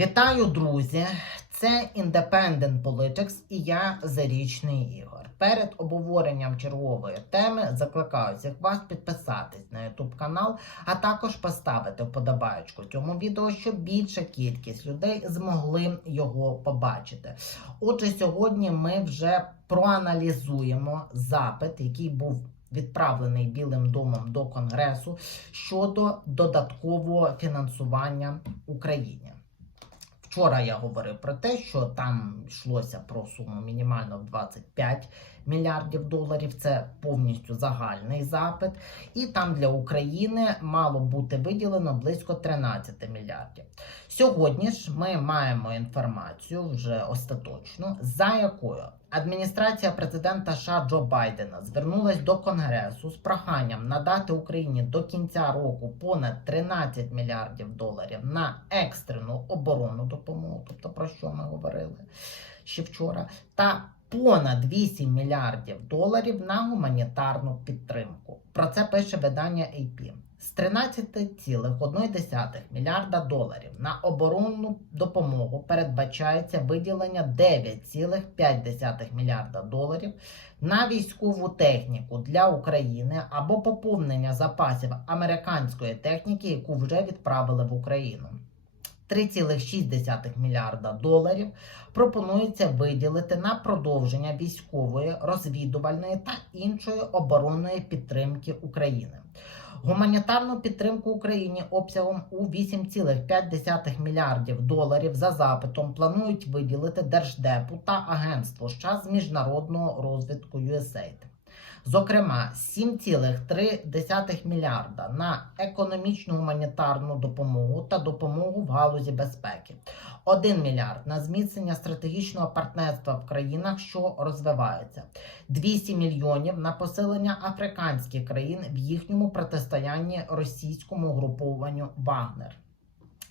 Вітаю, друзі! Це Independent Politics і я Зарічний Ігор. Перед обговоренням чергової теми закликаю всіх вас підписатись на YouTube канал, а також поставити вподобаєчку цьому відео, щоб більша кількість людей змогли його побачити. Отже, сьогодні ми вже проаналізуємо запит, який був відправлений Білим домом до Конгресу щодо додаткового фінансування Україні. Вчора я говорив про те, що там йшлося про суму мінімально в 25 мільярдів доларів. Це повністю загальний запит. І там для України мало бути виділено близько 13 мільярдів. Сьогодні ж ми маємо інформацію вже остаточну, за якою адміністрація президента США Джо Байдена звернулась до Конгресу з проханням надати Україні до кінця року понад 13 мільярдів доларів на екстрену оборонну допомогу, тобто про що ми говорили ще вчора, та понад 8 мільярдів доларів на гуманітарну підтримку. Про це пише видання AP. З 13,1 мільярда доларів на оборонну допомогу передбачається виділення 9,5 мільярда доларів на військову техніку для України або поповнення запасів американської техніки, яку вже відправили в Україну. 3,6 мільярда доларів пропонується виділити на продовження військової, розвідувальної та іншої оборонної підтримки України. Гуманітарну підтримку Україні обсягом у 8,5 мільярдів доларів за запитом планують виділити Держдепу та Агентство США з міжнародного розвитку USAID. Зокрема, 7,3 мільярда на економічну гуманітарну допомогу та допомогу в галузі безпеки, 1 мільярд на зміцнення стратегічного партнерства в країнах, що розвиваються, 200 мільйонів на посилення африканських країн в їхньому протистоянні російському групованню Вагнер.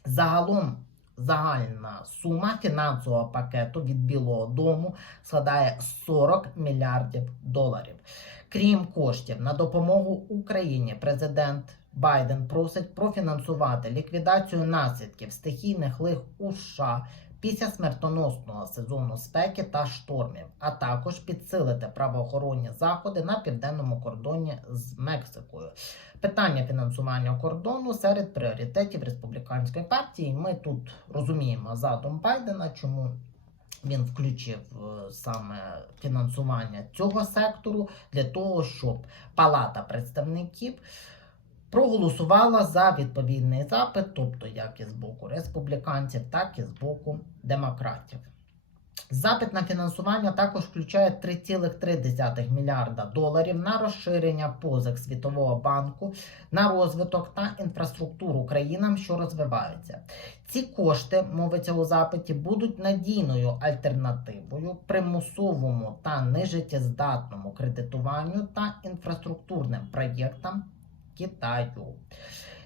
Загалом загальна сума фінансового пакету від Білого Дому складає 40 мільярдів доларів. Крім коштів на допомогу Україні, президент Байден просить профінансувати ліквідацію наслідків стихійних лих у США після смертоносного сезону спеки та штормів, а також підсилити правоохоронні заходи на південному кордоні з Мексикою. Питання фінансування кордону серед пріоритетів республіканської партії. Ми тут розуміємо задум Байдена, чому він включив е, саме фінансування цього сектору для того, щоб Палата представників проголосувала за відповідний запит, тобто як і з боку республіканців, так і з боку демократів. Запит на фінансування також включає 3,3 мільярда доларів на розширення позик Світового банку на розвиток та інфраструктуру країнам, що розвиваються. Ці кошти, мовиться у запиті, будуть надійною альтернативою примусовому та нежиттєздатному кредитуванню та інфраструктурним проєктам Китаю.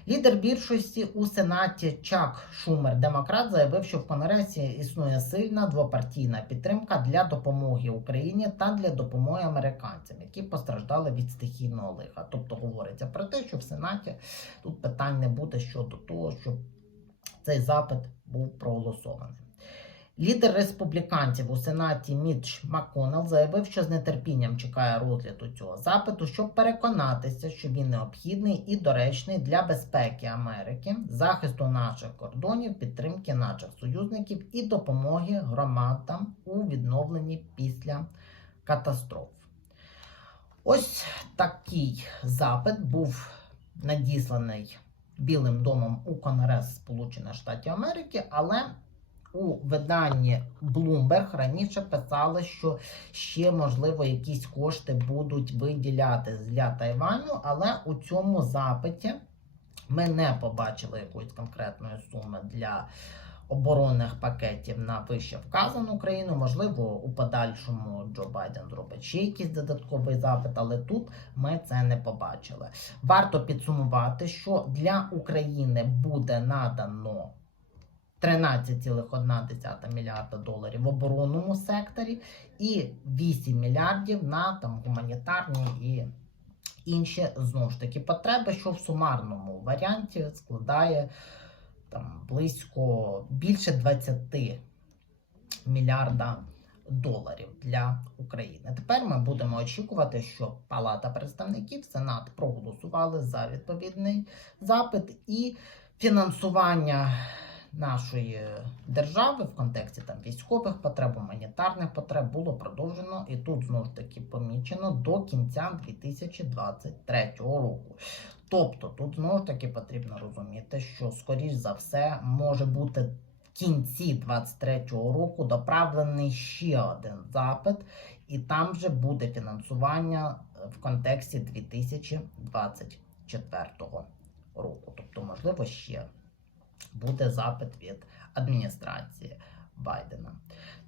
Лідер більшості у Сенаті Чак Шумер, демократ, заявив, що в Конгресі існує сильна двопартійна підтримка для допомоги Україні та для допомоги американцям, які постраждали від стихійного лиха. Тобто говориться про те, що в Сенаті тут питань не буде щодо того, щоб цей запит був проголосований. Лідер республіканців у Сенаті Мітч Макконел заявив, що з нетерпінням чекає розгляду цього запиту, щоб переконатися, що він необхідний і доречний для безпеки Америки, захисту наших кордонів, підтримки наших союзників і допомоги громадам у відновленні після катастроф. Ось такий запит був надісланий Білим домом у Конгрес Сполучених Штатів Америки, але у виданні Bloomberg раніше писали, що ще можливо якісь кошти будуть виділяти для Тайваню, але у цьому запиті ми не побачили якоїсь конкретної суми для оборонних пакетів на вище вказану країну. Можливо, у подальшому Джо Байден зробить ще якийсь додатковий запит, але тут ми це не побачили. Варто підсумувати, що для України буде надано. 13,1 мільярда доларів в оборонному секторі і 8 мільярдів на там гуманітарні і інші знову ж таки потреби, що в сумарному варіанті складає там близько більше 20 мільярда доларів для України. Тепер ми будемо очікувати, що Палата представників Сенат проголосували за відповідний запит і фінансування нашої держави в контексті там військових потреб, гуманітарних потреб було продовжено і тут знову ж таки помічено до кінця 2023 року. Тобто тут знову ж таки потрібно розуміти, що скоріш за все може бути в кінці 2023 року доправлений ще один запит, і там вже буде фінансування е, в контексті 2024 року. Тобто, можливо, ще буде запит від адміністрації Байдена.